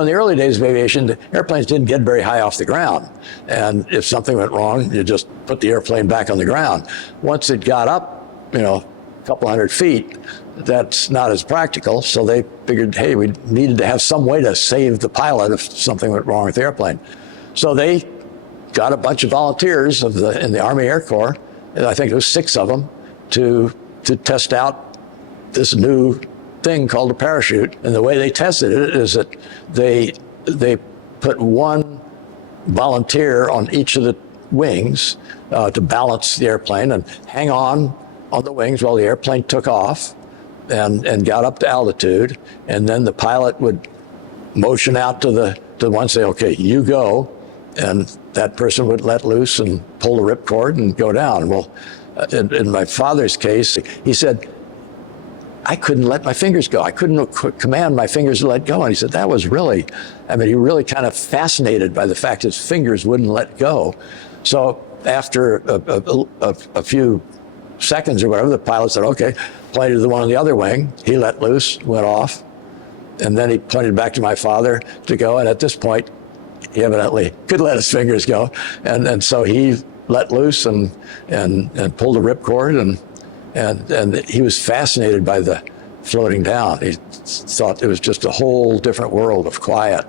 in the early days of aviation, the airplanes didn't get very high off the ground. And if something went wrong, you just put the airplane back on the ground. Once it got up, a couple hundred feet, that's not as practical. So they figured, hey, we needed to have some way to save the pilot if something went wrong with the airplane. So they got a bunch of volunteers in the Army Air Corps, and I think it was 6 of them, to test out this new thing called a parachute. And the way they tested it is that they put one volunteer on each of the wings to balance the airplane and hang on the wings while the airplane took off and got up to altitude. And then the pilot would motion out to the one, say, okay, you go. And that person would let loose and pull the ripcord and go down. Well, in my father's case, he said, I couldn't let my fingers go. I couldn't command my fingers to let go. And he said, that was really, he really kind of fascinated by the fact his fingers wouldn't let go. So after a few seconds or whatever, the pilot said, okay, pointed to the one on the other wing. He let loose, went off. And then he pointed back to my father to go. And at this point, he evidently could let his fingers go. And so he let loose and pulled the ripcord and he was fascinated by the floating down. He thought it was just a whole different world of quiet.